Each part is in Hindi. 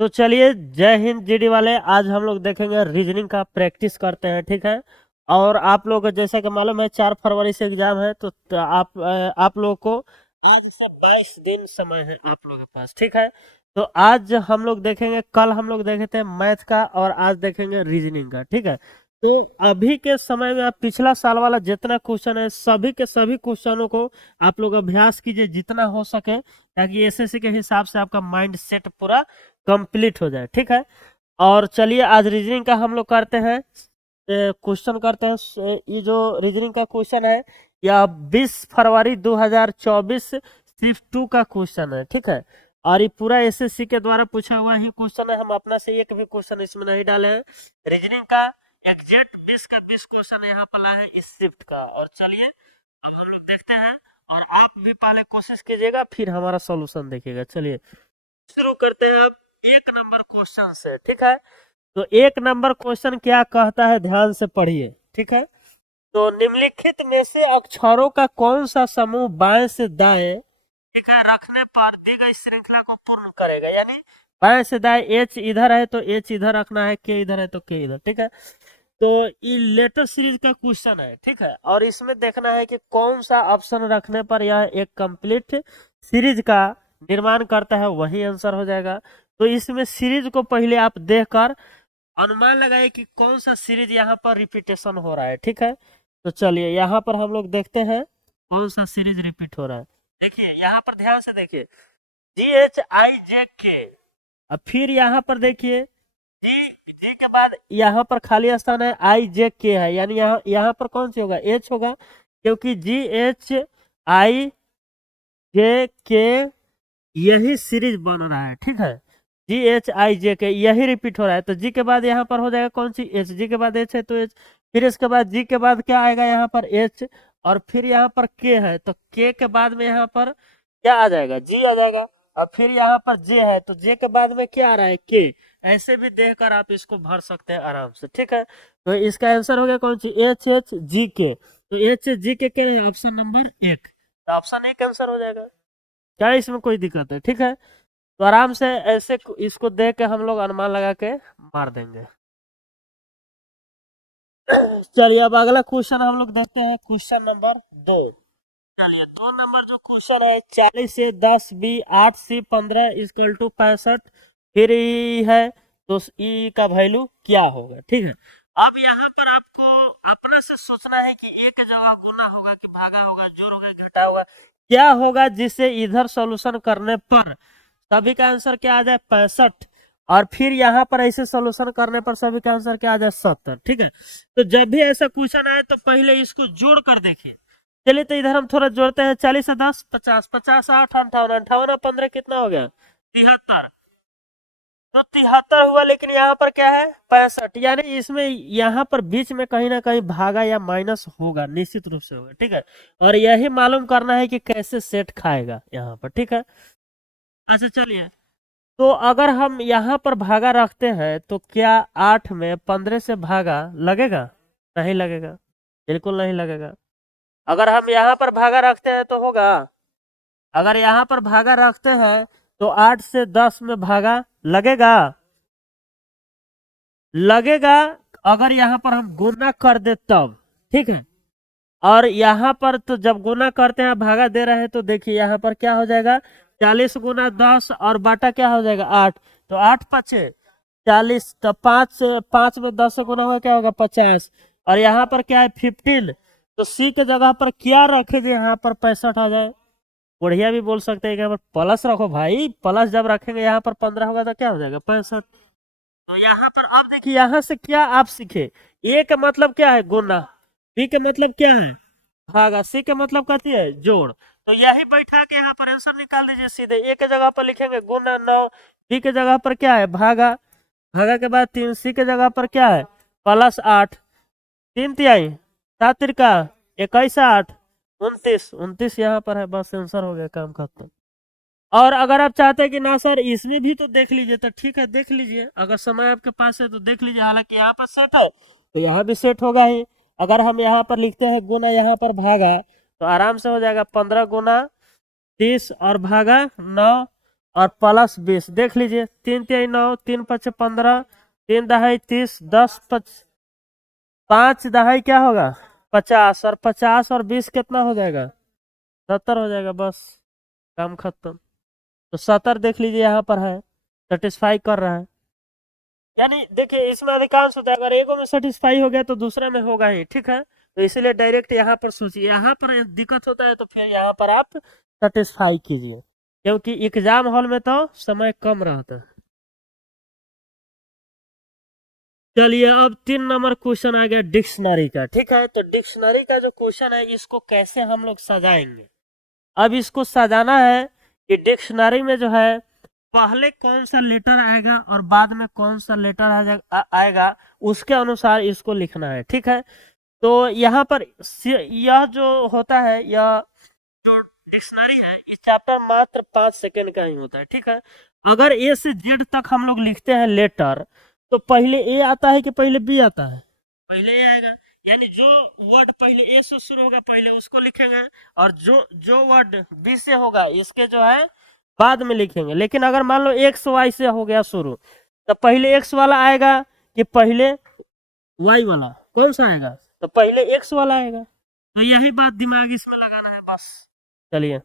तो चलिए, जय हिंद जीडी वाले। आज हम लोग देखेंगे रीजनिंग का प्रैक्टिस करते हैं, ठीक है। और आप लोग को जैसा कि मालूम है 4 फरवरी से एग्जाम है, तो आप लोग को आज से 22 दिन समय है आप लोगों के पास, ठीक है। तो आज हम लोग देखेंगे, कल हम लोग देखे थे मैथ का और आज देखेंगे रीजनिंग का, ठीक है। तो अभी के समय में आप पिछला साल वाला जितना क्वेश्चन है सभी के सभी क्वेश्चनों को आप लोग अभ्यास कीजिए जितना हो सके, ताकि एसएससी के हिसाब से आपका माइंड सेट पूरा कंप्लीट हो जाए, ठीक है। और चलिए, आज रीजनिंग का हम लोग करते हैं, क्वेश्चन करते हैं। ये जो रीजनिंग का क्वेश्चन है यह 20 फरवरी 2024 सिर्फ 2 का क्वेश्चन है, ठीक है। और ये पूरा एसएससी के द्वारा पूछा हुआ ही क्वेश्चन है, हम अपना से एक भी क्वेश्चन इसमें नहीं डाले हैं। रीजनिंग का एग्जैक्ट 20 का 20 क्वेश्चन यहाँ पर लाए हैं इस शिफ्ट का। और चलिए अब हम लोग देखते हैं, और आप भी पहले कोशिश कीजिएगा फिर हमारा सॉल्यूशन देखिएगा। चलिए शुरू करते हैं आप 1 नंबर क्वेश्चन से, ठीक है। तो 1 नंबर क्वेश्चन क्या कहता है, ध्यान से पढ़िए, ठीक है। तो निम्नलिखित में से अक्षरों का कौन सा समूह बाएं से दाएं, ठीक है, रखने पर दी गई श्रृंखला को पूर्ण करेगा। यानी बाएं से दाएं एच इधर है तो एच इधर रखना है, के इधर है तो के इधर, ठीक है। तो ये लेटर सीरीज का क्वेश्चन है, ठीक है। और इसमें देखना है कि कौन सा ऑप्शन रखने पर यह एक कंप्लीट सीरीज का निर्माण करता है, वही आंसर हो जाएगा। तो इसमें सीरीज को पहले आप देखकर अनुमान लगाए कि कौन सा सीरीज यहाँ पर रिपीटेशन हो रहा है, ठीक है। तो चलिए यहाँ पर हम लोग देखते हैं कौन सा सीरीज रिपीट हो रहा है। देखिए यहाँ पर ध्यान से देखिए, GHIJK। अब फिर यहाँ पर देखिए जी, जी के बाद यहाँ पर खाली स्थान है, IJK है, यानी यहाँ पर कौन सी होगा, H होगा, क्योंकि GHIJK यही सीरीज बन रहा है, ठीक है। GHIJK यही रिपीट हो रहा है, तो जी के बाद यहाँ पर हो जाएगा कौन सी, एच। जी के बाद एच है तो एच, फिर इसके बाद जी के बाद क्या आएगा यहाँ पर एच, और फिर यहाँ पर के है तो के के बाद में यहाँ पर क्या आ जाएगा, जी आ जाएगा। और फिर यहाँ पर जे है तो जे के बाद में क्या आ रहा है, के। ऐसे भी देखकर आप इसको भर सकते हैं आराम से, ठीक है। तो इसका आंसर हो गया कौन सी, HHGK। तो HHGK के ऑप्शन नंबर 1, तो ऑप्शन 1 आंसर हो जाएगा। क्या इसमें कोई दिक्कत है, ठीक है। तो आराम से ऐसे इसको देख के हम लोग अनुमान लगा के मार देंगे। चलिए अब अगला क्वेश्चन हम लोग देखते हैं, क्वेश्चन नंबर 2। चलिए 2 नंबर जो क्वेश्चन है, 40 से 10 बी 8 सी 15 इक्वल टू 65 फिर ई है, तो ई का वैल्यू क्या होगा, ठीक है। अब यहाँ पर आपको अपने से सोचना है कि एक जगह गुना होगा कि भागा होगा, जोड़ होगा घटा होगा, क्या होगा जिससे इधर सॉल्यूशन करने पर सभी का आंसर क्या आ जाए, 65। और फिर यहाँ पर ऐसे सॉल्यूशन करने पर सभी का आंसर क्या आ जाए, 70, ठीक है। तो जब भी ऐसा क्वेश्चन आए तो पहले इसको जोड़ कर देखिए। चलिए तो इधर हम थोड़ा जोड़ते हैं, 40 से 10 50, 50 8 58, 58 15 कितना हो गया, 73। तो 73 हुआ, लेकिन यहाँ पर क्या है 65, यानी इसमें यहाँ पर बीच में कहीं ना कहीं भागा या माइनस होगा, निश्चित रूप से होगा, ठीक है। और यही मालूम करना है कि कैसे सेट खाएगा यहाँ पर, ठीक है। अच्छा चलिए, तो अगर हम यहाँ पर भागा रखते हैं तो क्या 8 में 15 से भागा लगेगा, नहीं लगेगा, बिल्कुल नहीं लगेगा। अगर हम यहाँ पर भागा रखते हैं तो होगा, अगर यहाँ पर भागा रखते हैं तो 8 से 10 में भागा लगेगा, लगेगा। अगर यहाँ पर हम गुना कर दे तब, ठीक है। और यहाँ पर तो जब गुना करते हैं भागा दे रहे हैं तो देखिए यहाँ पर क्या हो जाएगा, 40 गुना 10 और बाटा क्या हो जाएगा 8, तो 8 पचे 40, तो 5 से 5 में 10 से गुना हुआ क्या होगा 50। और यहाँ पर क्या है 15, तो सी के जगह पर क्या रखेंगे, यहाँ पर 65 आ जाए। बढ़िया भी बोल सकते हैं कि यहाँ पर प्लस रखो भाई, प्लस जब रखेंगे यहाँ पर 15 होगा तो क्या हो जाएगा 65। तो यहाँ पर अब देखिए, यहाँ से क्या आप सीखे, ए का मतलब क्या है गुना, बी का मतलब क्या है भागा, सी के मतलब कहती है जोड़। तो यही बैठा के यहाँ पर आंसर निकाल दीजिए सीधे। ए के जगह पर लिखेंगे गुना 9, बी के जगह पर क्या है भागा, भागा के बाद 3, सी के जगह पर क्या है +8, 3 तिहाई 7 तिरका 21 8 29, 29 यहाँ पर है, बस आंसर हो गया, काम खत्म। और अगर आप चाहते हैं कि ना सर इसमें भी तो देख लीजिए, तो ठीक है देख लीजिए, अगर समय आपके पास है तो देख लीजिए, हालांकि यहाँ पर सेट है तो यहाँ भी सेट होगा ही। अगर हम यहाँ पर लिखते हैं गुना यहाँ पर भागा, तो आराम से हो जाएगा 15 गुना 30 और भागा 9, और प्लस 20, देख लीजिए, 3×3 = 9, 3×5 = 15, 3×2 = 30, 10×5 = 5×2 क्या होगा 50, और 50 और 20 कितना हो जाएगा 70 हो जाएगा, बस काम खत्म। तो 70 देख लीजिए यहाँ पर है, सेटिस्फाई कर रहा है। यानी देखिए इसमें अधिकांश होता है, अगर एगो में सेटिस्फाई हो गया तो दूसरे में होगा ही, ठीक है। तो इसलिए डायरेक्ट यहाँ पर सोचिए, यहाँ पर दिक्कत होता है तो फिर यहाँ पर आप सेटिस्फाई कीजिए, क्योंकि एग्जाम हॉल में तो समय कम रहता है। चलिए अब 3 नंबर क्वेश्चन आ गया डिक्शनरी का, ठीक है। तो डिक्शनरी का जो क्वेश्चन है इसको कैसे हम लोग सजाएंगे। अब इसको सजाना है कि डिक्शनरी में जो है पहले कौन सा लेटर आएगा और बाद में कौन सा लेटर आएगा, उसके अनुसार इसको लिखना है, ठीक है। तो यहाँ पर यह जो होता है, यह जो डिक्शनरी है, इस चैप्टर मात्र 5 सेकेंड का ही होता है, ठीक है। अगर ए से जेड तक हम लोग लिखते हैं लेटर, तो पहले ए आता है कि पहले बी आता है, पहले ए आएगा। यानी जो वर्ड पहले ए से शुरू होगा पहले उसको लिखेंगे, और जो जो वर्ड बी से होगा इसके जो है बाद में लिखेंगे। लेकिन अगर मान लो एक्स वाई से हो गया शुरू, तो पहले एक्स वाला आएगा कि पहले वाई वाला, कौन सा आएगा, तो पहले एक्स वाला आएगा। तो यही बात दिमाग इसमें लगाना है बस। चलिए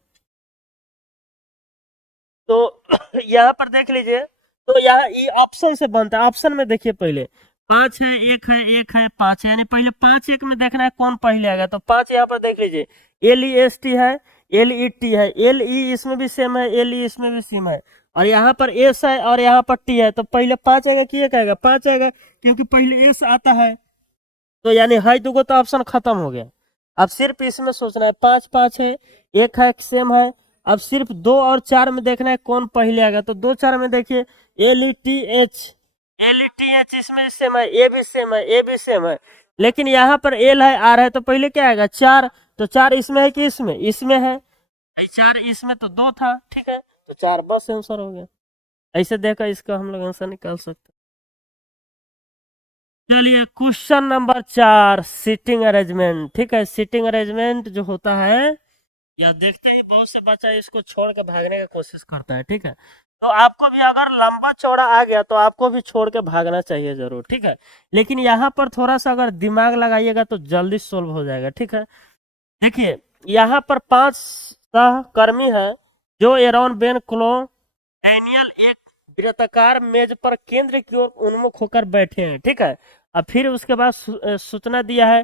तो यहाँ पर देख लीजिए, तो यहाँ ये ऑप्शन से बनता है। ऑप्शन में देखिए पहले 5 है, 1 है, 1 है, 5 है, यानी पहले 5 1 में देखना है कौन पहले आएगा। तो 5 यहाँ पर देख लीजिए, LEST है, LET है, LE इसमें भी सेम है, LE इसमें भी सेम है, और यहाँ पर S है और यहाँ पर T है। तो पहले 5 आएगा कि 1 आएगा, 5 आएगा, क्योंकि पहले S आता है। तो यानी हाई दुगो तो ऑप्शन खत्म हो गया। अब सिर्फ इसमें सोचना है, 5 5 है, 1 है, सेम है। अब सिर्फ 2 और 4 में देखना है कौन पहले आएगा। तो 2 4 में देखिए LETH, LETH इसमें सेम है, ए भी सेम है, ए भी सेम है। लेकिन यहाँ पर एल है, आर है, तो पहले क्या आएगा 4। तो 4 इसमें है कि इसमें, इसमें है, 4 इसमें तो 2 था, ठीक है। तो 4 बस आंसर हो गया। ऐसे देखा इसका हम लोग आंसर निकाल सकते। चलिए क्वेश्चन नंबर 4, सीटिंग अरेंजमेंट, ठीक है। सीटिंग अरेंजमेंट जो होता है, यह देखते ही बहुत से बच्चा इसको छोड़ के भागने का कोशिश करता है, ठीक है। तो आपको भी अगर लंबा चौड़ा आ गया तो आपको भी छोड़ के भागना चाहिए जरूर, ठीक है। लेकिन यहाँ पर थोड़ा सा अगर दिमाग लगाइएगा तो जल्दी सोल्व हो जाएगा, ठीक है। देखिए यहाँ पर 5 सहकर्मी है जो एरोन बेन क्लो डैनियल एक वृत्ताकार मेज पर केंद्र की ओर उन्मुख होकर बैठे हैं, ठीक है। अब फिर उसके बाद सूचना दिया है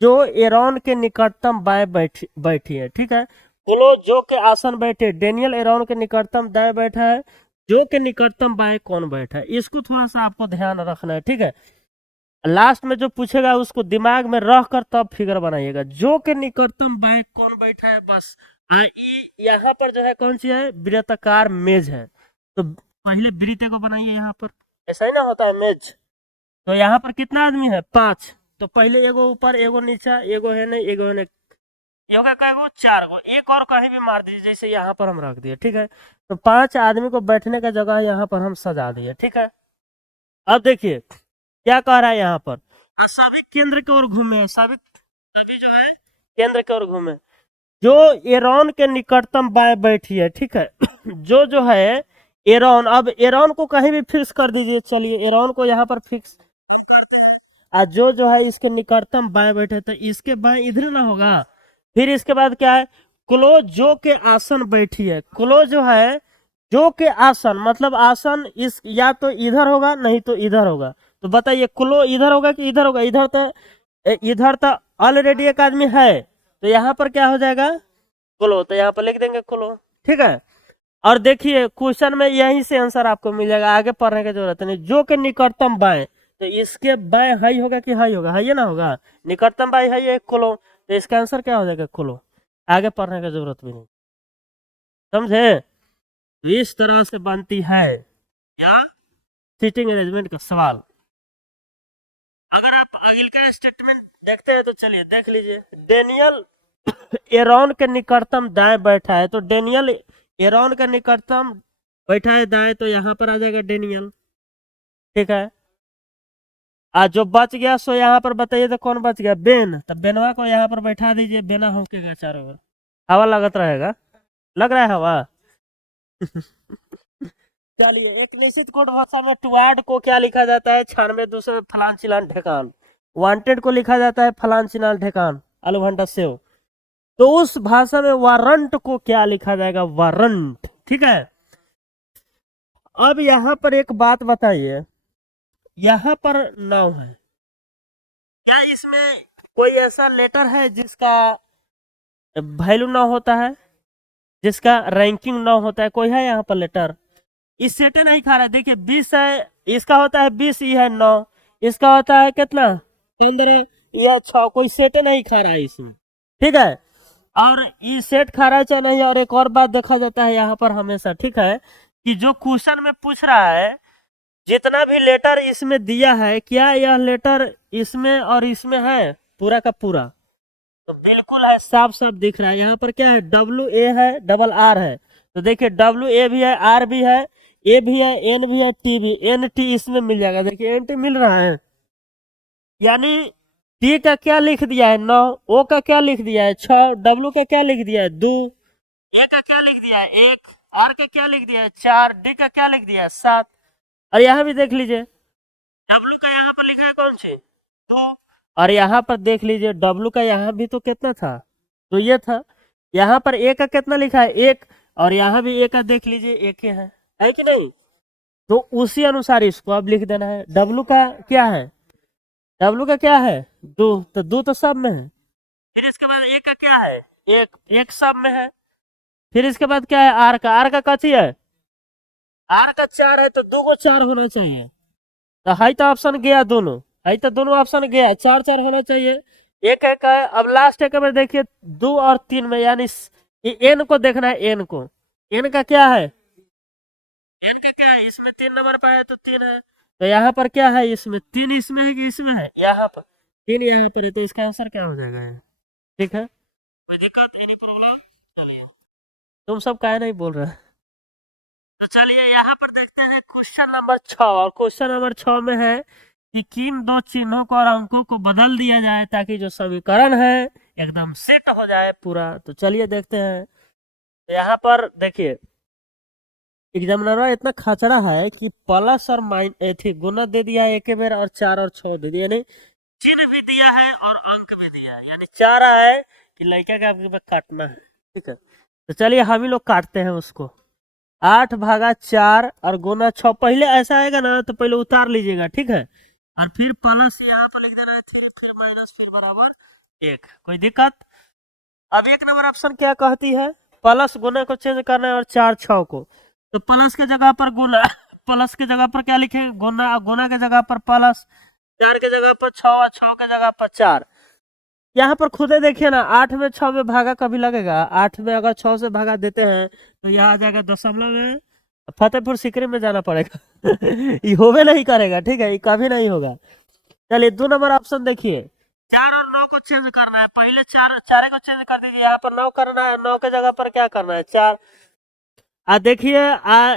जो एरोन के निकटतम बाएं बैठी है, ठीक है। बोलो जो के आसन बैठे, डेनियल एरोन के निकटतम दाएं बैठा है, जो के निकटतम बाएं कौन बैठा है, इसको थोड़ा सा आपको ध्यान रखना है, ठीक है। लास्ट में जो पूछेगा उसको दिमाग में रख कर तब फिगर बनाइएगा। जो के निकटतम बाएं कौन बैठा है, बस यहाँ पर जो है कौन सी है, वृत्ताकार मेज है। तो पहले वृत्त को बनाइए यहाँ पर, ऐसा ही ना होता है मेज। तो यहाँ पर कितना आदमी है 5। तो पहले एगो ऊपर, एगो नीचा, एगो है नहीं, एगो है नहीं, योगा का एगो 4 गो, एक और कहीं भी मार दीजिए, जैसे यहाँ पर हम रख दिए, ठीक है। तो 5 आदमी को बैठने का जगह यहाँ पर हम सजा दिए, ठीक है। अब देखिए क्या कह रहा है यहाँ पर, सभी केंद्र की ओर घूमे, सभी सभी जो है केंद्र की ओर घूमे, जो एरोन के निकटतम बाएं बैठी है, ठीक है। जो है एरोन, अब एरोन को कहीं भी फिक्स कर दीजिए। चलिए एरोन को यहाँ पर फिक्स, आज जो है इसके निकटतम बाएं बैठे, तो इसके बाएं इधर ना होगा। फिर इसके बाद क्या है, क्लो जो के आसन बैठी है। क्लो जो है जो के आसन, मतलब आसन इस या तो इधर होगा नहीं तो इधर होगा। तो बताइए क्लो इधर होगा कि इधर होगा, इधर तो ऑलरेडी एक आदमी है, तो यहाँ पर क्या हो जाएगा क्लो, तो यहाँ पर लिख देंगे क्लो, ठीक है। और देखिए क्वेश्चन में यहीं से आंसर आपको मिल जाएगा, आगे पढ़ने की जरूरत नहीं। जो के निकटतम बाएं, तो इसके बाएं हाई होगा कि हाई होगा, हाई ना होगा, निकटतम बाएं हाई है क्लो, तो इसका आंसर क्या हो जाएगा क्लो। आगे पढ़ने की जरूरत भी नहीं, समझे। इस तरह से बनती है या सीटिंग अरेंजमेंट का सवाल। अगर आप आगे का स्टेटमेंट देखते हैं तो चलिए देख लीजिए, डेनियल एरोन के निकटतम दाएं बैठा है, तो डेनियल एरोन के निकटतम बैठा है दाएं, तो यहाँ पर आ जाएगा डेनियल, ठीक है। आज जो बच गया सो यहाँ पर बताइए तो कौन बच गया, बेन। तो बेनवा को यहाँ पर बैठा दीजिए, बेना होकेगा चारों ओर, हवा लगत रहेगा, लग रहा है हवा। चलिए, एक निश्चित कोड भाषा में टुवर्ड को क्या लिखा जाता है? 96 दूसरे फलान चिलान ढेकान। वांटेड को लिखा जाता है फलान चिलान ढेकान आलू भंटा सेव। तो उस भाषा में वारंट को क्या लिखा जाएगा? वारंट। ठीक है। अब यहाँ पर एक बात बताइए, यहाँ पर नाउ है, क्या इसमें कोई ऐसा लेटर है जिसका वैल्यू ना होता है, जिसका रैंकिंग ना होता है? कोई है यहाँ पर लेटर? इस सेटे नहीं खा रहा है। देखिए 20 है, इसका होता है 20, ये है 9, इसका होता है कितना? 15, यह 6। कोई सेटे नहीं खा रहा है इसमें। ठीक है। और ये सेट खा रहा है चाहे नहीं। और एक और बात देखा जाता है यहाँ पर हमेशा, ठीक है, कि जो क्वेश्चन में पूछ रहा है, जितना भी लेटर इसमें दिया है, क्या यह लेटर इसमें और इसमें है पूरा का पूरा? तो बिल्कुल है, साफ साफ दिख रहा है। यहाँ पर क्या है? WA है, डबल R है। तो देखिए WA भी है, R भी है, A भी है, N भी है, T भी। NT इसमें मिल जाएगा। देखिए NT मिल रहा है, यानी T का क्या लिख दिया है? 9। O का क्या लिख दिया है? 6। W का क्या लिख दिया है? 2। A का क्या लिख दिया है? 1। R का क्या लिख दिया है? 4। D का क्या लिख दिया है? 7। और यहाँ भी देख लीजिए, W का यहाँ पर लिखा है कौन सी? 2। और यहाँ पर देख लीजिए W का यहाँ भी तो कितना था? तो ये था। यहाँ पर A का कितना लिखा है? 1। और यहाँ भी A का देख लीजिए 1 ही है कि नहीं? तो उसी अनुसार इसको अब लिख देना है। W का क्या है? W का क्या है? 2। तो 2 तो सब में है। फिर इसके बाद A का क्या है? 1। 1 सब में है। फिर इसके बाद क्या है? R का। R का कथी है? R का 4 है, तो 2 को 4 होना चाहिए। तो हाई तो ऑप्शन गया दोनों, हाई तो दोनों ऑप्शन गया, 4 4 होना चाहिए। एक एक है। अब लास्ट एक में देखिए 2 और 3 में, यानी एन को देखना है। एन को, एन का क्या है? एन का क्या है? इसमें 3 नंबर पाया है तो 3 है। तो यहाँ पर क्या है? इसमें 3 इसमें है कि इसमें है? यहाँ पर 3 यहाँ पर है, तो इसका आंसर क्या हो जाएगा? ठीक है, कोई दिक्कत? Any problem? चलिए, तुम सब काहे नहीं बोल रहे? तो चलिए यहाँ पर देखते हैं क्वेश्चन नंबर 6। और क्वेश्चन नंबर 6 में है कि किन दो चिन्हों को और अंकों को बदल दिया जाए ताकि जो समीकरण है एकदम सेट हो जाए पूरा। तो चलिए देखते हैं। तो यहाँ पर देखिए, एग्जामिनर इतना खचड़ा है कि प्लस और माइन थी गुना दे दिया है एक बार, और 4 और 6 दे दिया, यानी चिन्ह भी दिया है और अंक भी दिया है, यानी चाह रहा है कि लड़का का आपके पास काटना है। ठीक है, तो चलिए हम ही लोग काटते हैं उसको। 8 भागा 4 और गुना 6। पहले ऐसा आएगा ना तो पहले उतार लीजिएगा, ठीक है, और फिर प्लस यहाँ पर लिख देना है 3, फिर माइनस, फिर बराबर 1। कोई दिक्कत? अब एक नंबर ऑप्शन क्या कहती है? प्लस गुना को चेंज करना है और 4 6 को। तो प्लस के जगह पर गुना, प्लस के जगह पर क्या लिखेंगे? गुना। गुना के जगह पर प्लस, 4 के जगह पर 6 और 6 के जगह पर 4। यहाँ पर खुदे देखिए ना, 8 में 6 में भागा कभी लगेगा? 8 में अगर 6 से भागा देते हैं तो यहाँ आ जाएगा दशमलव में, फतेहपुर सीकरी में जाना पड़ेगा। ये होवे नहीं करेगा, ठीक है, ये कभी नहीं होगा। चलिए 2 नंबर ऑप्शन देखिए, 4 और 9 को चेंज करना है। पहले 4 को चेंज कर दीजिए, यहाँ पर 9 करना है, 9 के जगह पर क्या करना है? 4। देखिए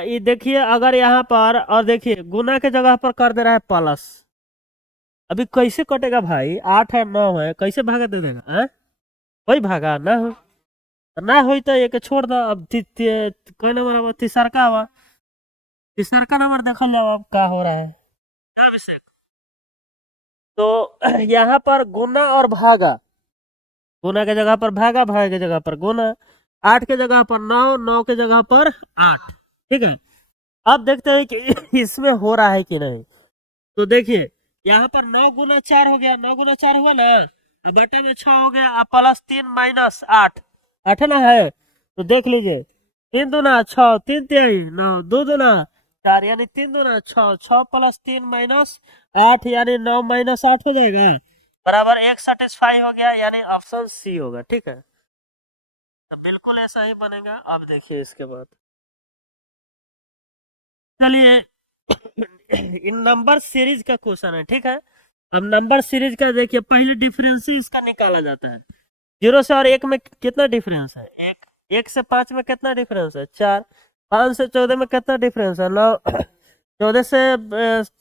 ये देखिए, अगर यहाँ पर, और देखिए गुना के जगह पर कर दे रहा है प्लस। अभी कैसे कटेगा भाई? 8 है 9 है, कैसे भागा दे देगा? कोई भागा ना हो, ना हो तो एक छोड़ दो। अब कोई नंबर? अब तीसरका हुआ, तीसरका नंबर देखल जाओ अब क्या हो रहा है। क्या अभिषेक? तो यहाँ पर गुना और भागा, गुना के जगह पर भागा, भागा के जगह पर गुना, 8 के जगह पर 9, 9 के जगह पर 8। ठीक है, अब देखते हैं कि इसमें हो रहा है कि नहीं। तो देखिए यहाँ पर 9 गुना 4 हो गया, 9 गुना 4 हुआ ना, अब बटे में 6 हो गया, अब प्लस 3 माइनस 8, 8 ना है। तो देख लीजिए, 3 दूना 6, 3 3 9, 2 दूना 4, यानी 3 दूना 6, 6 प्लस 3 माइनस 8, यानी 9 माइनस 8 हो जाएगा, बराबर 1 सेटिस्फाई हो गया, यानी ऑप्शन सी होगा। ठीक है, तो बिल्कुल ऐसा ही बनेगा। अब देखिए इसके बाद, चलिए इन नंबर सीरीज का क्वेश्चन है। ठीक है, अब नंबर सीरीज का देखिए, पहले डिफरेंस ही इसका निकाला जाता है। 0 से और 1 में कितना डिफरेंस है? 1। 1 से 5 में कितना डिफरेंस है? 4। 5 से 14 में कितना डिफरेंस है? 9। 14 से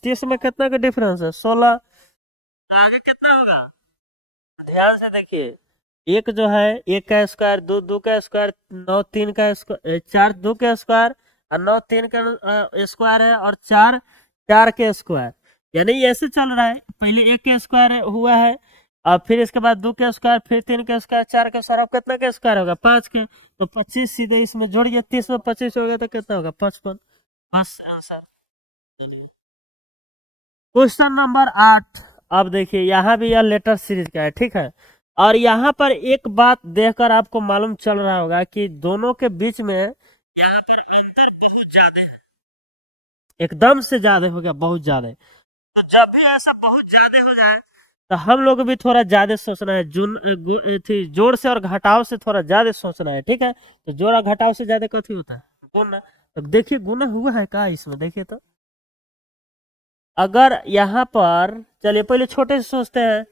30 में कितना का डिफरेंस है? 16। आगे कितना होगा? ध्यान से देखिए, एक जो है 1 का स्क्वायर, 2 2 का स्क्वायर, 9 3 का स्क्वायर, 4 2 का स्क्वायर, और 9 3 का स्क्वायर है और 4 4 के स्क्वायर, यानी ऐसे चल रहा है, पहले 1 के स्क्वायर हुआ है और फिर इसके बाद 2 के स्क्वायर, फिर 3 के स्क्वायर, 4 के स्क्वायर, अब कितना के स्क्वायर होगा 5 के, तो 25 सीधे इसमें जोड़िए, 30 में 25 हो गया तो कितना होगा 55। बस आंसर। चलिए क्वेश्चन नंबर 8। अब देखिए यहाँ भी यह लेटर सीरीज का है, ठीक है। और यहाँ पर एक बात देखकर आपको मालूम चल रहा होगा कि दोनों के बीच में यहाँ पर अंतर बहुत ज्यादा है, एकदम से ज्यादा हो गया, बहुत ज्यादा। तो जब भी ऐसा बहुत ज्यादा हो जाए तो हम लोग को भी थोड़ा ज्यादा सोचना है, जोड़ से और घटाव से थोड़ा ज्यादा सोचना है, ठीक है। तो जोड़ और घटाव से ज्यादा कथी होता है, गुना। तो देखिए गुना हुआ है क्या इसमें, देखिए तो अगर यहाँ पर, चलिए पहले छोटे से सोचते हैं।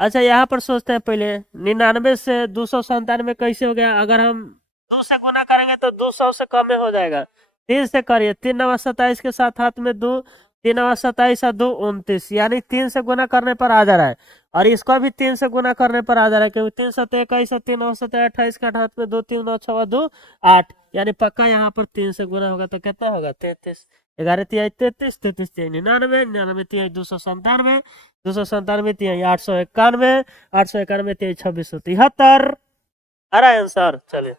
अच्छा यहाँ पर सोचते हैं पहले, 99 से 297 कैसे हो गया, अगर हम 2 से गुना करेंगे तो 200 से कम में हो जाएगा। 3 से करिए, 3 नवा 27 के साथ हाथ में 2, 3 नवा 27 और 2 29, यानी 3 से गुना करने पर आ जा रहा है। और इसको भी 3 से गुना करने पर आ जा रहा है, क्योंकि 3 7 21 और 3 9 7 28 का हाथ में 2, 3 9 6 2 8, यानी पक्का यहाँ पर 3 से गुना होगा तो कितना होगा 33। 11 तिहाई 33, 33 तिहाई 99, 99 तिहाई 297, 297 तिहाई 891, 891 तिहाई 2673। आ रहा है आंसर। चलिए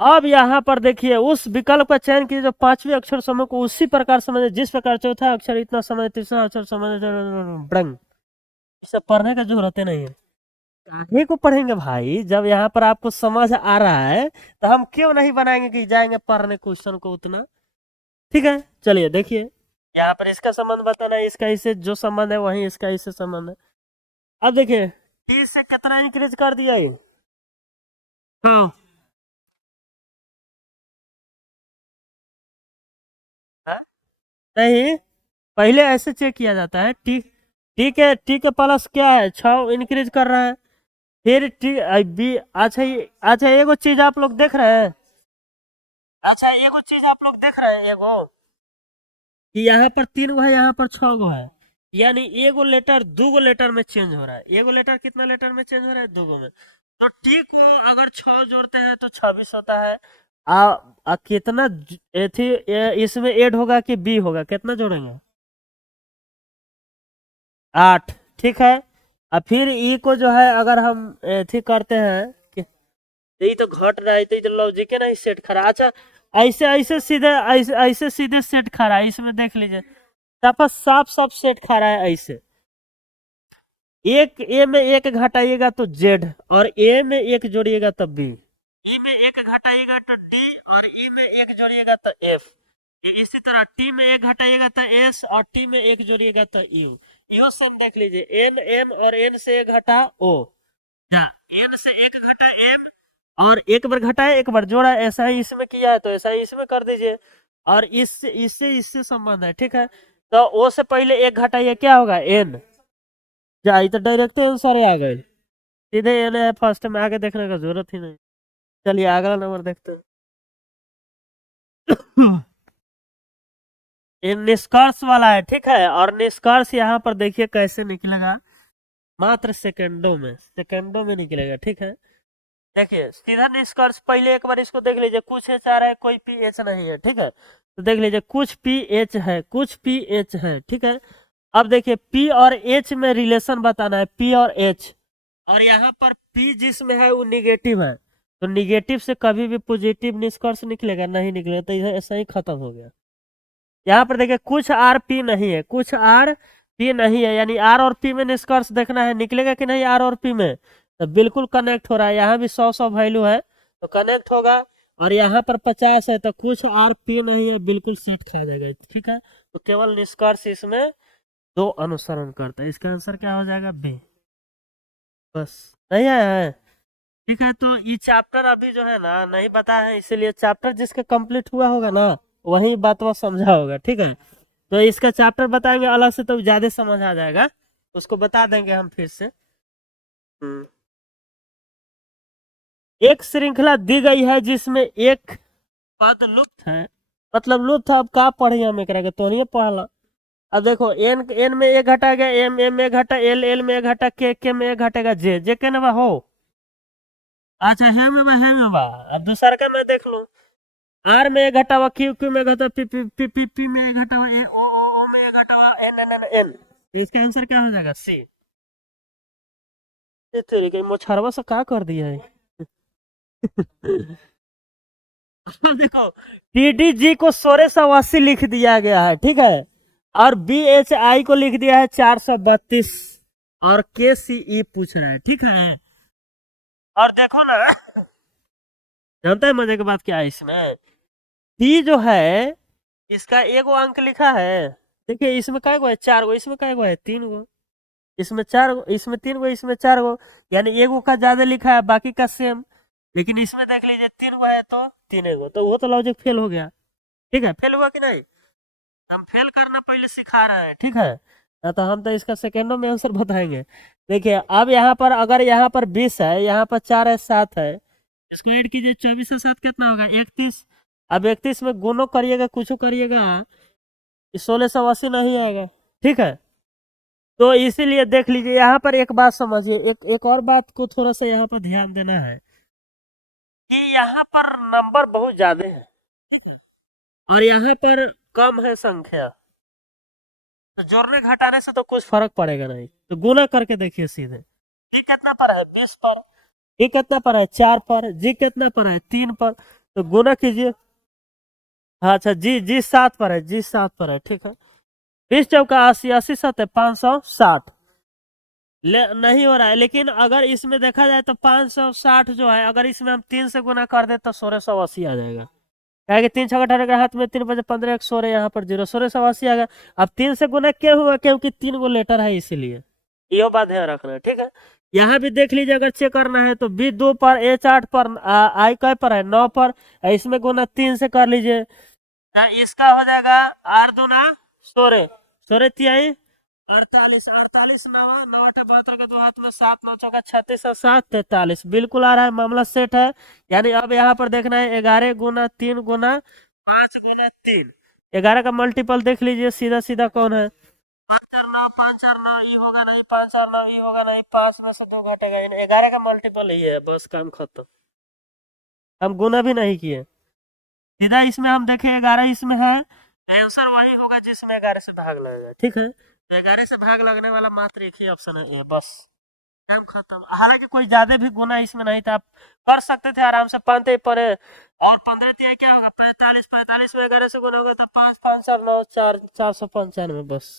अब यहाँ पर देखिए उस विकल्प का चयन कीजिए जो पांचवें अक्षर समूह को उसी प्रकार समझे जिस प्रकार चौथा अक्षर इतना समझ, तीसरा अक्षर समझ, ब्रंग। इसे पढ़ने का जरूरत नहीं है, काहे को पढ़ेंगे भाई, जब यहाँ पर आपको समझ आ रहा है तो हम क्यों नहीं बनाएंगे कि जाएंगे पढ़ने क्वेश्चन को उतना। ठीक है चलिए देखिए, यहाँ पर इसका संबंध बताना है, इसका इससे जो संबंध है वही इसका इससे संबंध है। अब देखिए 30 से कितना इंक्रीज कर दिया ये, हाँ हाँ? नहीं, पहले ऐसे चेक किया जाता है, टी ठीक है, टी के प्लस क्या है 6 इंक्रीज कर रहा है, फिर टी बी। अच्छा अच्छा एगो चीज आप लोग देख रहे हैं, अच्छा एगो चीज आप लोग देख रहे हैं, एगो कि यहाँ पर 3 गो है, यहाँ पर 6 गो है, यानी एगो लेटर 2 गो लेटर में चेंज हो रहा है, एगो लेटर कितना लेटर में चेंज हो रहा है 2 गो में। तो टी को अगर 6 जोड़ते हैं तो 26 होता है। कितना इसमें ऐड होगा कि बी होगा, कितना जोड़ेंगे 8, ठीक है। और फिर ई को जो है अगर हम एथी करते हैं कि ये तो घट रहा है, तो ये तो लॉजिक है नहीं सेट खड़ा। अच्छा ऐसे ऐसे सीधे ऐसे ऐसे सीधे सेट खड़ा है, इसमें देख लीजिए साफ साफ साफ सेट खड़ा है ऐसे। एक ए में एक घटाइएगा तो जेड, और ए में एक जोड़िएगा तो बी, ई में एक घटाइएगा तो डी, और ई में एक जोड़िएगा तो एफ। इसी तरह टी में एक घटाइएगा तो एस, और टी में एक जोड़िएगा तो यू। इहो सेम देख लीजिए, एन एन और एन से एक घटा ओ, या एन से एक घटा एन, और एक बार घटाया एक बार जोड़ा, ऐसा ही इसमें किया है तो ऐसा ही इसमें कर दीजिए। और इससे इससे इससे संबंध है, ठीक है। तो ओ से पहले एक घटाइए क्या होगा एन, क्या ये तो डायरेक्ट आंसर आ गए, सीधे एन है फर्स्ट में, आगे देखने का जरूरत ही नहीं। चलिए अगला नंबर देखते हैं। ये निष्कर्ष वाला है, ठीक है। और निष्कर्ष यहाँ पर देखिए कैसे निकलेगा, मात्र सेकंडों में निकलेगा, ठीक है। देखिए सीधा निष्कर्ष, पहले एक बार इसको देख लीजिए, कुछ एच आ रहा है कोई पी एच नहीं है, ठीक है। तो देख लीजिए कुछ पी एच है, कुछ पी एच है, ठीक है। अब देखिए पी और एच में रिलेशन बताना है, पी और एच, और यहाँ पर पी जिसमें है वो निगेटिव है, तो निगेटिव से कभी भी पॉजिटिव निष्कर्ष निकलेगा नहीं, निकलेगा, तो ऐसा ही खत्म हो गया। यहाँ पर देखिए कुछ आर पी नहीं है, कुछ आर पी नहीं है, यानी आर और पी में निष्कर्ष देखना है निकलेगा कि नहीं आर और पी में, तो बिल्कुल कनेक्ट हो रहा है, यहाँ भी 100 वैल्यू है तो कनेक्ट होगा। और यहाँ पर 50 है तो कुछ आर पी नहीं है, बिल्कुल सेट खा जाएगा, ठीक है। तो केवल निष्कर्ष इसमें 2 अनुसरण करता है, इसका आंसर क्या हो जाएगा बी। बस नहीं आया है, ठीक है। तो ये चैप्टर अभी जो है ना नहीं बताया है, इसीलिए चैप्टर जिसका कंप्लीट हुआ होगा ना वही बात वो समझा होगा, ठीक है। तो इसका चैप्टर बताएंगे अलग से तो ज्यादा समझ आ जाएगा, उसको बता देंगे हम फिर से। हम्म। एक श्रृंखला दी गई है जिसमें एक पद लुप्त है, मतलब लुप्त है, अब का पढ़े हम एक तो नहीं पढ़ला। अब देखो एन एन में एक घटा गया, एम एम में घटा, एल एल में घटा, के में एक घटेगा, जे जे के ना हो, अच्छा है में बा। अब दूसरा का मैं देख लूं। आर में ए घटावा क्यू, क्यू में घटा P, P P P P में ए घटावा ए, ओ में ए घटावा एन एन एन एन। तो इसका आंसर क्या हो जाएगा? सी। ये तेरी कहीं मोछरवा से क्या कर दिया है? देखो, टीडीजी को 1680 लिख दिया गया है, ठीक है। और बीएचआई को लिख दिया है 432। और केसीई पूछ रहा है, ठीक है। और देखो ना, जानते हैं मजे की बात क्या है इसमें? टी जो है, इसका एगो अंक लिखा है। देखिए इसमें काय गो है? 4 गो। इसमें काय गो है? 3 गो। इसमें 4 गो, इसमें 3 गो, इसमें 4 गो। यानी एगो का ज्यादा लिखा है, बाकी का सेम। लेकिन इसमें देख लीजिए 3 गो है तो 3 गो, तो वो तो लॉजिक फेल हो गया। ठीक है, फेल हुआ कि नहीं? हम फेल करना पहले सिखा रहे हैं, ठीक है। ना तो हम तो इसका सेकेंडों में आंसर बताएंगे। देखिए अब यहाँ पर, अगर यहाँ पर 20 है, यहाँ पर 4 है, 7 है, इसको ऐड कीजिए। 24 से 7 कितना होगा? 31। अब 31 में गुणो करिएगा, कुछ करिएगा, 1680 नहीं आएगा, ठीक है। तो इसीलिए देख लीजिए, यहाँ पर एक बात समझिए, एक और बात को थोड़ा सा यहाँ पर ध्यान देना है कि यहाँ पर नंबर बहुत ज्यादा है, ठीक है, और यहाँ पर कम है संख्या। तो जोड़ने घटाने से तो कुछ फर्क पड़ेगा नहीं, तो गुना करके देखिए सीधे। जी कितना पर है? 20 पर। जी कितना पर है? 4 पर। जी कितना पर है? 3 पर। तो गुना कीजिए। हाँ, अच्छा, जी जी 7 पर है। जी 7 पर है, ठीक है। 20 चौका 80, 80 7 है 560। नहीं हो रहा है, लेकिन अगर इसमें देखा जाए तो 560 जो है, अगर इसमें हम 3 से गुना कर दे तो 1680 आ जाएगा। क्या कि 3 छक्का अठारह के हाथ में 3 बजे 15 एक 16, यहाँ पर 0, 1680 आ गया। अब 3 से गुना क्यों हुआ? क्योंकि 3 गो लेटर है, इसीलिए। ये बात ध्यान रखना है, ठीक है। यहाँ भी देख लीजिए, अगर चेक करना है तो बी 2 पर, एच 8 पर, आई कै पर है? 9 पर। इसमें गुना 3 से कर लीजिए, इसका हो जाएगा 8 दूना 16, 16 तिहाई 48, 48 नवा, 9 8 72 के दो हाथ में 7, 9 चौका 36 और 7 43। बिल्कुल आ रहा है, मामला सेट है। यानी अब यहाँ पर देखना है 11 गुना 3 गुना 5 गुना 3। 11 का मल्टीपल देख लीजिए, सीधा सीधा कौन है? 5 4 9, 5 4 9, ई होगा नहीं, 5 4 9 ई होगा नहीं, 5 में से 2 घटेगा ही नहीं। 11 का मल्टीपल ही है, बस काम खत्म। हम गुना भी नहीं किए, सीधा इसमें हम देखें 11 इसमें है, आंसर वही होगा जिसमें 11 से भाग लगेगा, ठीक है। तो 11 से भाग लगने वाला मात्र एक ही ऑप्शन है, ए, बस। काम खत्म। हालांकि कोई ज्यादा भी गुना इसमें नहीं था, आप कर सकते थे आराम से, 5 पर और 15 तिहाई क्या होगा? 45, 45 में 11 से गुना होगा तो 5 5 4 9 4, 495, बस।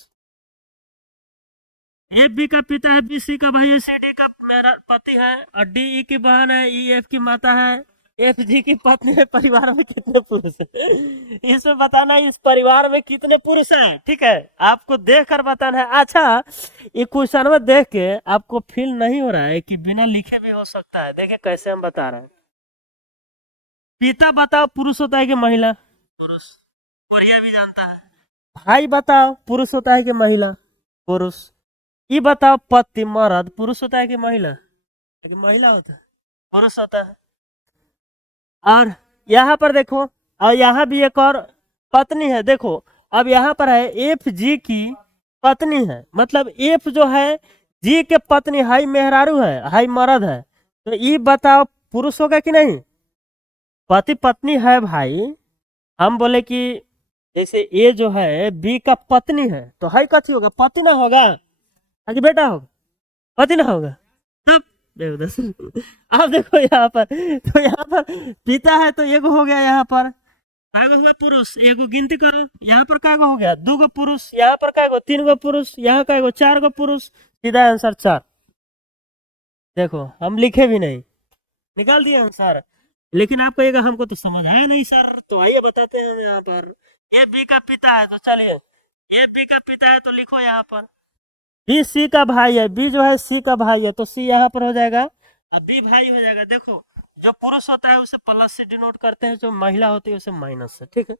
ए बी का पिता है, बी सी का भाई है, सी डी का मेरा पति है, और डी ई की बहन है, ई एफ की माता है, एफ जी की पत्नी है। परिवार में कितने पुरुष हैं? इसमें बताना है इस परिवार में कितने पुरुष हैं, ठीक है। आपको देख कर बताना है। अच्छा, ये क्वेश्चन में देख के आपको फील नहीं हो रहा है कि बिना लिखे भी हो सकता है? देखिए कैसे हम बता रहे हैं। पिता बताओ पुरुष होता है कि महिला? पुरुष। कोरिया भी जानता है। भाई बताओ पुरुष होता है कि महिला? पुरुष। ये बताओ पति मर्द पुरुष होता है कि महिला? कि महिला होता है? पुरुष होता है। और यहाँ पर देखो, और यहाँ भी एक और पत्नी है, देखो। अब यहाँ पर है एफ जी की पत्नी है, मतलब एफ जो है जी के पत्नी हाई मेहरारू है, हाई मर्द है। तो ये बताओ पुरुष होगा कि नहीं? पति पत्नी है भाई। हम बोले कि जैसे ए जो है बी का पत्नी है, तो हाई कथी होगा? पति ना होगा? आगे बेटा होगा? पति ना होगा? तब देखो अब देखो यहाँ पर, तो यहाँ पर पिता है तो एगो हो गया, यहाँ पर कागो हुआ पुरुष, एगो गिनती करो। यहाँ पर कागो हो गया 2 गो पुरुष, यहाँ पर कागो 3 गो पुरुष, यहाँ कागो 4 गो पुरुष। सीधा आंसर 4। देखो हम लिखे भी नहीं, निकाल दिया आंसर। लेकिन आप कहिएगा हमको तो समझ आया नहीं सर, तो आइए बताते हैं हम। यहाँ पर ये बी का पिता है, तो चलिए ये बी का पिता है तो लिखो यहाँ पर। बी सी का भाई है, बी जो है सी का भाई है, तो सी यहाँ पर हो जाएगा और बी भाई हो जाएगा। देखो जो पुरुष होता है उसे प्लस से डिनोट करते हैं, जो महिला होती है उसे माइनस से, ठीक है।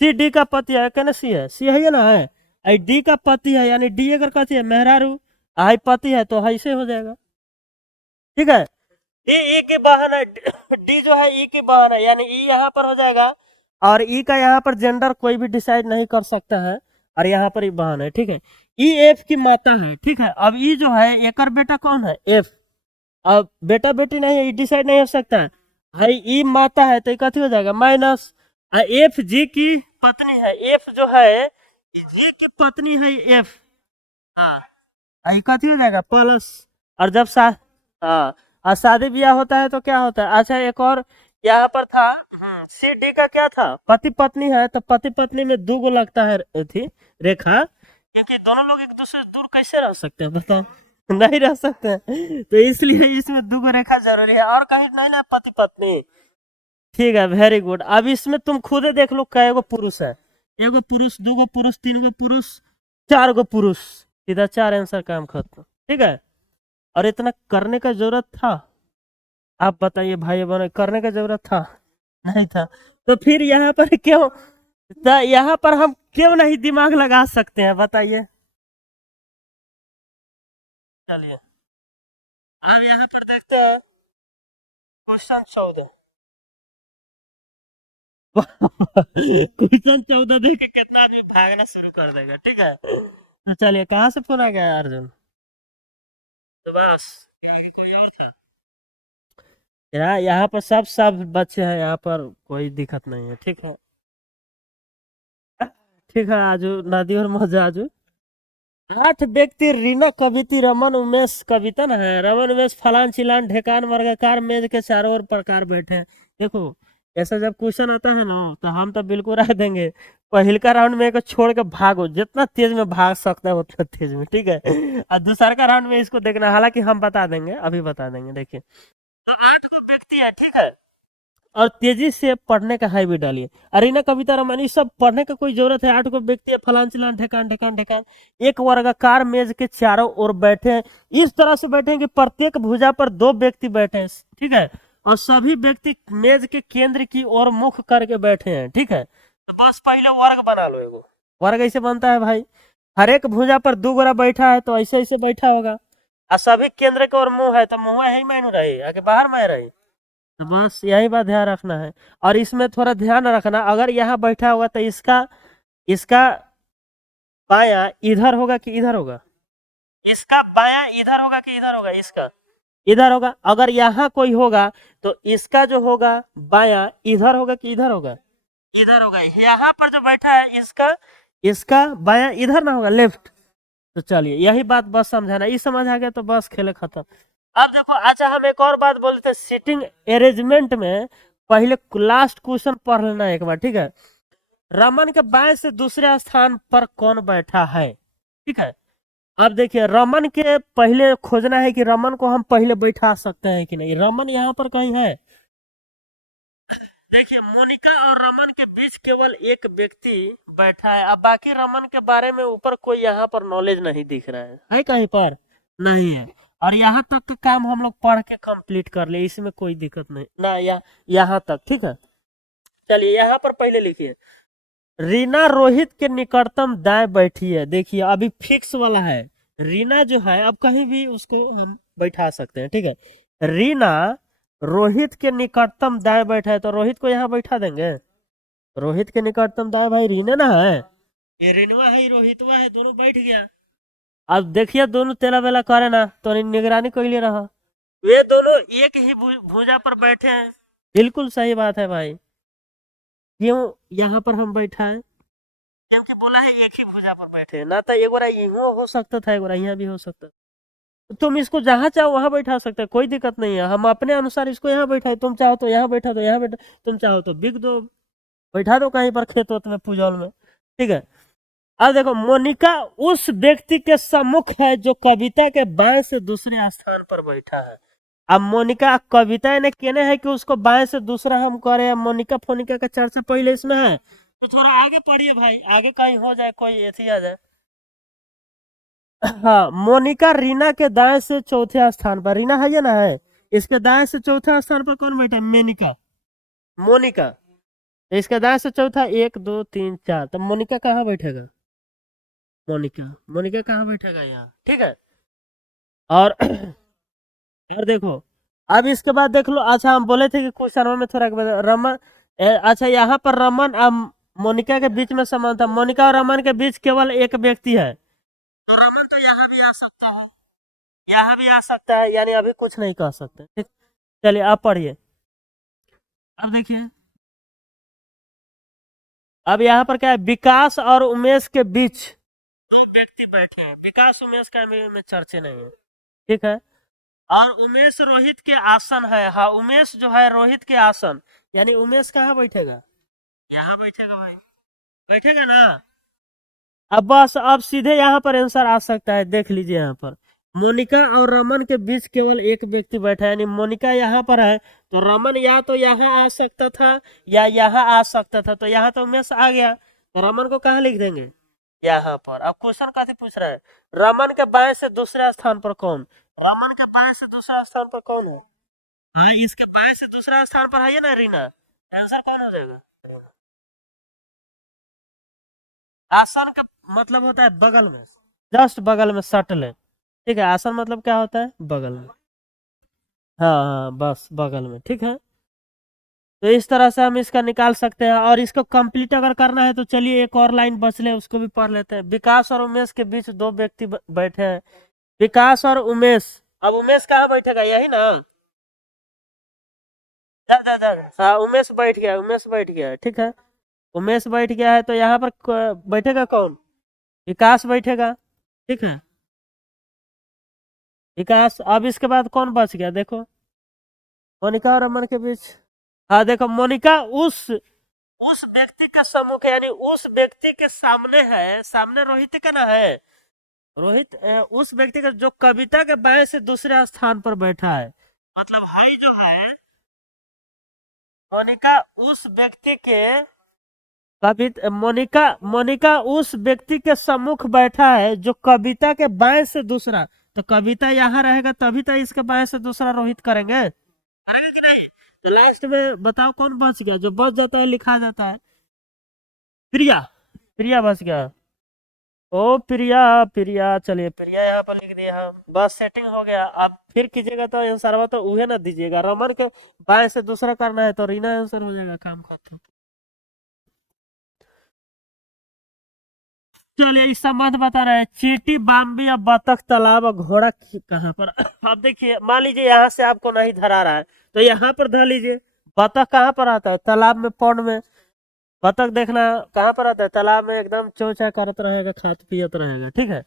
सी डी का पति है, कहना सी है, सी है ना, है। आई डी का पति है, यानी डी अगर कहती है मेहरारू, आई पति है, तो ऐसे हो जाएगा, ठीक है। ये ई की बहन है, डी जो है ई की बहन है, यानी ई यहाँ पर हो जाएगा। और ई का यहाँ पर जेंडर कोई भी डिसाइड नहीं कर सकता है, और यहाँ पर ई बहन है, ठीक है। ई एफ की माता है, ठीक है। अब ई जो है एकर बेटा कौन है? एफ। अब बेटा बेटी नहीं है, डिसाइड नहीं हो सकता है। भाई ई माता है तो ये कथी हो जाएगा माइनस, एफ जी की पत्नी है, एफ जो है जी की पत्नी है एफ, हाँ ये कथी हो जाएगा प्लस। और जब हाँ, और शादी ब्याह होता है तो क्या होता है, अच्छा एक और यहाँ पर था, सी डी का क्या था, पति पत्नी है तो पति पत्नी में दो गो लगता है थी रेखा, क्योंकि दोनों लोग एक दूसरे से दूर कैसे रह सकते हैं बताओ, नहीं रह सकते हैं। तो इसलिए इसमें दो गो रेखा जरूरी है, और कहीं नहीं ना पति पत्नी। ठीक है, वेरी गुड। अब इसमें तुम खुद ही देख लो कै गो पुरुष है, एगो पुरुष, दो गो पुरुष, तीन गो पुरुष, चार गो पुरुष, सीधा चार आंसर काम खत्म। ठीक है, और इतना करने का जरूरत था, आप बताइए भाई बहन, करने का जरूरत था नहीं था, तो फिर यहाँ पर क्यों, तो यहाँ पर हम क्यों नहीं दिमाग लगा सकते हैं बताइए। चलिए अब यहाँ पर देखते हैं क्वेश्चन 14। क्वेश्चन 14 देख के कितना आदमी भागना शुरू कर देगा। ठीक है, तो चलिए कहाँ से फोन आ गया है अर्जुन, तो बस कोई और था, यहाँ पर सब सब बच्चे हैं, यहाँ पर कोई दिक्कत नहीं है। ठीक है, ठीक है, आजू नदी और मजा आजू। 8 व्यक्ति रीना कविती रमन उमेश कविता न है, रमन उमेश फलान चिलान ढेकान वर्गाकार मेज के चारों ओर प्रकार बैठे हैं। देखो ऐसा जब क्वेश्चन आता है ना तो हम तो बिल्कुल रह देंगे, पहलका राउंड में एक छोड़ के भागो, जितना तेज में भाग सकता है उतना तेज में। ठीक है, और दूसरा का राउंड में इसको देखना, हालांकि हम बता देंगे, अभी बता देंगे। देखिए तो 8 गो व्यक्ति है, ठीक है, और तेजी से पढ़ने का हाई भी डालिए। अरीना कविता रमन ये सब पढ़ने का कोई जरूरत है, 8 गो व्यक्ति है, फलान चिलान ढेकान ढेकान ढेकान एक वर्गाकार मेज के चारों ओर बैठे हैं, इस तरह से बैठे हैं कि प्रत्येक भुजा पर 2 व्यक्ति बैठे हैं। ठीक है, और सभी व्यक्ति मेज के केंद्र की ओर मुख करके बैठे हैं। ठीक है, तो बस पहले वर्ग बना लो एगो, वर्ग ऐसे बनता है भाई, हर एक भुजा पर 2 गोरा बैठा है तो ऐसे ऐसे बैठा होगा, और सभी केंद्र की ओर मुंह है तो मुंह यही मायनू रही आगे बाहर में रही, तो बस यही बात ध्यान रखना है। और इसमें थोड़ा ध्यान रखना, अगर यहाँ बैठा होगा तो इसका इसका बायां इधर होगा कि इधर होगा, इसका बायां इधर होगा कि इधर होगा, इसका इधर होगा। अगर यहाँ कोई होगा तो इसका जो होगा बायां इधर होगा कि इधर होगा, इधर होगा। यहाँ पर जो बैठा है इसका इसका बायां इधर ना होगा, लेफ्ट। तो चलिए यही बात बस समझाना, ये समझ आ गया तो बस खेले खत्म। अब देखो, अच्छा हम एक और बात बोलते हैं, सीटिंग अरेंजमेंट में पहले लास्ट क्वेश्चन पढ़ लेना एक बार। ठीक है, रमन के बाएं से दूसरे स्थान पर कौन बैठा है। ठीक है, अब देखिए रमन के पहले खोजना है कि रमन को हम पहले बैठा सकते हैं कि नहीं, रमन यहाँ पर कहीं है। देखिए मोनिका और रमन के बीच केवल एक व्यक्ति बैठा है, अब बाकी रमन के बारे में ऊपर कोई यहाँ पर नॉलेज नहीं दिख रहा है कहीं पर नहीं है। और यहाँ तक का काम हम लोग पढ़ के कंप्लीट कर ले, इसमें कोई दिक्कत नहीं ना, यहाँ तक ठीक है। चलिए यहाँ पर पहले लिखिए, रीना रोहित के निकटतम दाएं बैठी है। देखिए अभी फिक्स वाला है, रीना जो है अब कहीं भी उसको हम बैठा सकते हैं। ठीक है, रीना रोहित के निकटतम दाएं बैठा है तो रोहित को यहाँ बैठा देंगे, रोहित के निकटतम दाएं भाई रीना ना है, ये रीनवा है रोहितवा है, दोनों बैठ गया। अब देखिए दोनों तेला बेला करे ना तो निगरानी कोई ले रहा, वे दोनों एक ही भुजा पर बैठे हैं, बिल्कुल सही बात है भाई। क्यों यहाँ पर हम बैठा है, क्योंकि बोला है एक ही भुजा पर बैठे हैं, ना तो एक बार यूं हो सकता था, एक बार यहाँ भी हो सकता था। तो तुम इसको जहाँ चाहो वहां बैठा सकते हो, कोई दिक्कत नहीं है, हम अपने अनुसार इसको यहाँ बैठाए, तुम चाहो तो यहाँ बैठा दो, यहाँ बैठा, तुम चाहो तो बिग दो, बैठा दो कहीं पर खेत वेत में पुजौल में। ठीक है, अब देखो मोनिका उस व्यक्ति के सम्मुख है जो कविता के बाएं से दूसरे स्थान पर बैठा है। अब मोनिका कविता ने कहने है कि उसको बाएं से दूसरा हम करे, मोनिका फोनिका का चर्चा पहले इसमें है, तो थोड़ा आगे पढ़िए भाई, आगे कहीं हो जाए कोई ऐसी आ जाए। हाँ, मोनिका रीना के दाएं से चौथे स्थान पर, रीना है ये ना है, इसके दाएं से चौथे स्थान पर कौन बैठा है, मेनिका, मोनिका। तो इसके दाएं से चौथा 1 2 3 4, तो मोनिका कहाँ बैठेगा, मोनिका, मोनिका कहाँ बैठेगा यहाँ। ठीक है, और और देखो अब इसके बाद देख लो, अच्छा हम बोले थे कि क्वेश्चन में थोड़ा रमन, अच्छा यहाँ पर रमन अब मोनिका के बीच में समान था, मोनिका और रमन के बीच केवल एक व्यक्ति है, तो रमन तो यहाँ भी आ सकता है, यहाँ भी आ सकता है, यानी अभी कुछ नहीं कह सकते, ठीक। चलिए आप पढ़िए। अब देखिए, अब यहाँ पर क्या है, विकास और उमेश के बीच दो व्यक्ति बैठे हैं। विकास उमेश का में चर्चा नहीं है, ठीक है। और उमेश रोहित के आसन है। हाँ, उमेश जो है रोहित के आसन, यानी उमेश कहाँ बैठेगा, यहाँ बैठेगा भाई, बैठेगा ना। अब बस अब सीधे यहाँ पर आंसर आ सकता है, देख लीजिए यहाँ पर मोनिका और रमन के बीच केवल एक व्यक्ति बैठा है, यानी मोनिका यहाँ पर है, तो रमन या तो यहाँ आ सकता था या यहाँ आ सकता था, तो यहाँ तो उमेश आ गया, तो रमन को कहाँ लिख देंगे, यहाँ पर। अब क्वेश्चन कैसे पूछ रहा है, रमन के बाएं से दूसरे स्थान पर कौन, रमन के बाएं से दूसरा स्थान पर कौन है। हाँ, इसके बाएं से दूसरा स्थान पर है ना रीना, आंसर कौन हो जाएगा। आसन का मतलब होता है बगल में, जस्ट बगल में सटल है, ठीक है। आसन मतलब क्या होता है, बगल में। हाँ हाँ, बस बगल में, ठीक है। तो इस तरह से हम इसका निकाल सकते हैं, और इसको कंप्लीट अगर करना है तो चलिए एक और लाइन बच ले, उसको भी पढ़ लेते हैं। विकास और उमेश के बीच दो व्यक्ति बैठे हैं। विकास और उमेश, अब उमेश कहाँ बैठेगा, यही ना। हाँ, उमेश बैठ गया, उमेश बैठ गया है, ठीक है। उमेश बैठ गया है, तो यहाँ पर बैठेगा कौन, विकास बैठेगा, ठीक है। विकास, अब इसके बाद कौन बच गया, देखो मोनिका और अमन के बीच। हाँ देखो, मोनिका उस व्यक्ति का सम्मुख है, यानी उस व्यक्ति के सामने है, सामने रोहित का ना है। रोहित उस व्यक्ति का जो कविता के बाएं से दूसरे स्थान पर बैठा है, मतलब हाई जो है, मोनिका उस व्यक्ति के कविता, मोनिका मोनिका उस व्यक्ति के सम्मुख बैठा है जो कविता के बाएं से दूसरा, तो कविता यहाँ रहेगा तभी तो इसके बाएं से दूसरा रोहित करेंगे, करेंगे कि नहीं। तो लास्ट में बताओ कौन बच गया, जो बच जाता है लिखा जाता है, प्रिया, प्रिया बच गया। ओ प्रिया, प्रिया, चलिए प्रिया यहाँ पर लिख दिया हम, बस सेटिंग हो गया। अब फिर कीजिएगा तो आंसर तो उहे ना दीजिएगा, रमन के बाएं से दूसरा करना है तो रीना आंसर हो जाएगा, काम खत्म। चलिए इस संबंध बता रहे हैं, चींटी, बाम्बी या बतख, तालाब और घोड़ा कहाँ पर। अब देखिए, मान लीजिए यहाँ से आपको नहीं धरा रहा है, तो यहाँ पर धर लीजिए। बतख कहाँ पर आता है, तालाब में, पौंड में। बतख देखना कहाँ पर आता है, तालाब में, एकदम चौचा करत रहेगा, खात पियत रहेगा, ठीक है।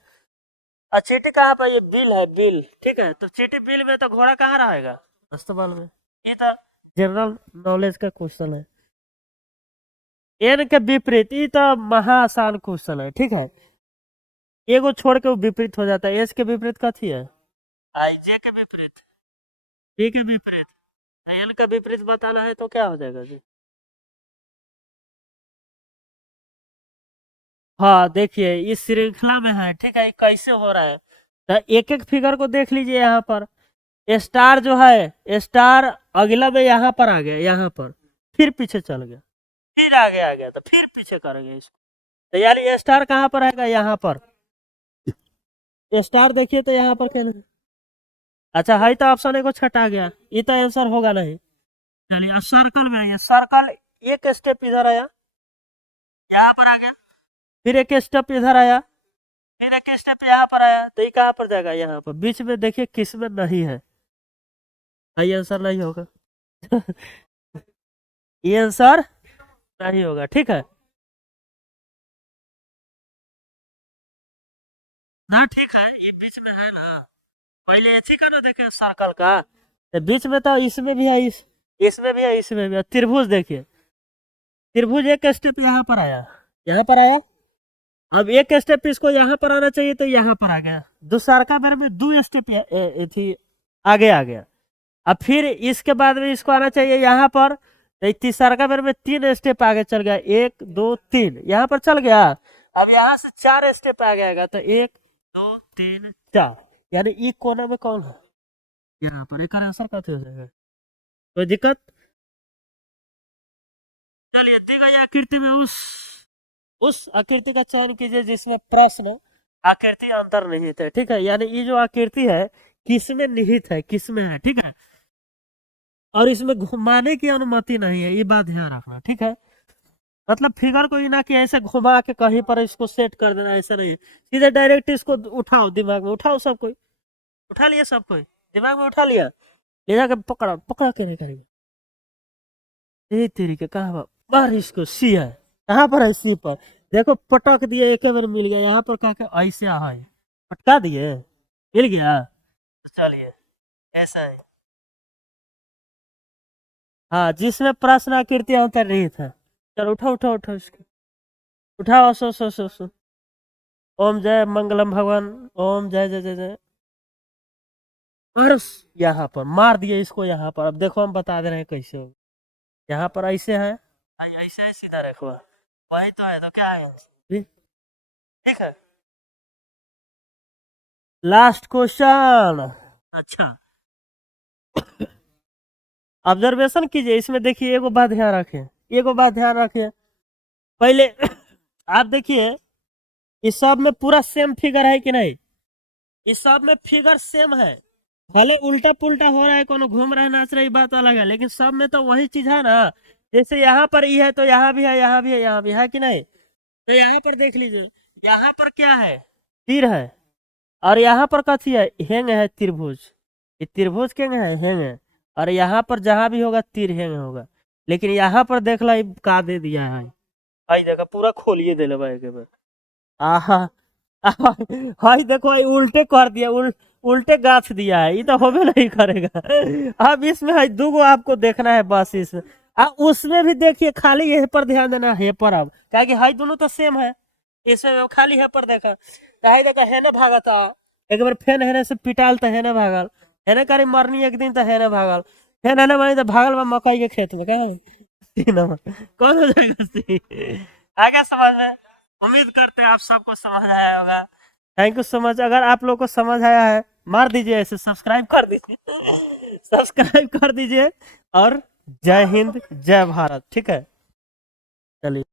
और चींटी कहाँ पर, ये बिल है, बिल, ठीक है। तो चींटी बिल में, तो घोड़ा कहाँ रहेगा, अस्तबल में। ये तो जनरल नॉलेज का क्वेश्चन है। एन के विपरीत, ये तो महा आसान क्वेश्चन है, ठीक है। एगो छोड़ के वो विपरीत हो जाता है। एस के विपरीत कथी है, आई जे के विपरीत, टी के विपरीत, एन का विपरीत बताना है तो क्या हो जाएगा जी। हाँ देखिए, इस श्रृंखला में है, ठीक है, ये कैसे हो रहा है, तो एक एक फिगर को देख लीजिए। यहाँ पर स्टार जो है, स्टार अगला में यहाँ पर आ गया, यहाँ पर फिर पीछे चल गया, फिर आगे आ गया, तो फिर पीछे करेंगे इसको, तो यार ये स्टार कहाँ पर आएगा, यहाँ पर स्टार देखिए, तो यहाँ पर क्या, अच्छा है तो ऑप्शन एगो छटा गया, ये तो आंसर होगा नहीं। चलिए सर्कल में आइए, सर्कल एक स्टेप इधर आया, यहाँ पर आ गया, फिर एक स्टेप इधर आया, फिर एक स्टेप यहाँ पर आया, तो ये कहाँ पर जाएगा, यहाँ पर बीच में। देखिए किसमें नहीं है, ये आंसर नहीं होगा। ये आंसर नहीं होगा, ठीक है ना, ठीक है, ये बीच में है ना। पहले एथी का ना देखे सर्कल का, तो बीच में तो इसमें भी है, इसमें भी है, इसमें भी है। त्रिभुज देखिए, त्रिभुज एक स्टेप यहाँ पर आया, यहाँ पर आया, अब एक स्टेप इसको यहाँ पर आना चाहिए, तो यहाँ पर आ गया। दूसरा का बारे में दो स्टेप थी आगे आ गया। अब फिर इसके बाद में इसको आना चाहिए यहाँ पर, तो तीसरा का बारे में तीन स्टेप आगे चल गया, एक दो तीन, यहाँ पर चल गया। अब यहाँ से चार स्टेप आगे आएगा, तो एक दो तीन चार, यानी ई कोना में कौन है, यहाँ पर। एक आंसर का हो जाएगा, कोई दिक्कत। चलिए दी गई आकृति में उस आकृति का चयन कीजिए जिसमें प्रश्न आकृति अंतर्निहित है, ठीक है। यानी ये जो आकृति है किसमें निहित है, किसमें है, ठीक है। और इसमें घुमाने की अनुमति नहीं है, ये बात ध्यान रखना, ठीक है। मतलब फिगर को ही ना कि ऐसे घुमा के कहीं पर इसको सेट कर देना, ऐसा नहीं है। सीधे डायरेक्ट इसको उठाओ, दिमाग में उठाओ सब कोई, उठा लिया सब कोई, दिमाग में उठा लिया, ले जाकर पकड़ा, पकड़ा के नहीं करेगा। ये तेरी के कहा, मार इसको सी है, कहाँ पर है सी पर, देखो पटक दिए, एक बार मिल गया, यहाँ पर कहा ऐसे है, पटका दिए, मिल गया। तो चलिए, ऐसा है। हाँ, जिसमें प्रश्न आकृति अंतर्निहित है। चलो उठा उठा उठा इसको, उठाओ, सो सो सो सो। ओम जय मंगलम भगवान, ओम जय जय जय जय। और यहाँ पर मार दिए इसको, यहाँ पर अब देखो हम बता दे रहे हैं कैसे हो। यहाँ पर ऐसे है, ऐसे है, सीधा रखो, वही तो है, तो क्या है ठीक है। Last question. अच्छा, ऑब्जर्वेशन कीजिए इसमें, देखिए एगो बात ध्यान रखें, एगो बात ध्यान रखिए पहले। आप देखिए इस सब में पूरा सेम फिगर है कि नहीं, इस सब में फिगर सेम है, भले उल्टा पुल्टा हो रहा है, कोनो घूम रहा है, नाच रही, बात अलग है, लेकिन सब में तो वही चीज है ना। जैसे यहाँ पर ई है तो यहाँ भी है, यहाँ भी है, यहाँ भी है कि नहीं। तो यहाँ पर देख लीजिए, यहाँ पर क्या है, तीर है, और यहाँ पर कथी है, हेंग है, त्रिभुज। ये त्रिभुज के है, हेंग है, और यहाँ पर जहां भी होगा तीर हेंग होगा। लेकिन यहाँ पर देख ला, का दे दिया है भाई, देखा पूरा खोलिए दे ले भाई के बार। आहा, हाय देखो ये उल्टे कर दिया, उल्टे गाछ दिया है, ये तो होबे नहीं करेगा। अब इसमें है दो गो आपको देखना है बस, इसमें उसमें भी देखिए, खाली ये पर ध्यान देना है पर, अब क्या कि हाई दोनों तो सेम है, इसमें खाली है पर देखा, ताही देखा है ना भागा था, एक बार फेन है से पिटाल तो है ना भागल, है ना करी मरनी एक दिन तो है ना भागल, फेन है ना बनी तो भागल बा मकई के खेत में, क्या कौन हो जाएगा आगे समझ में। उम्मीद करते हैं आप सबको समझ आया होगा। Thank you so much. अगर आप लोग को समझ आया है, मार दीजिए ऐसे, सब्सक्राइब कर दीजिए, सब्सक्राइब कर दीजिए, और जय हिंद जय भारत, ठीक है। चलिए।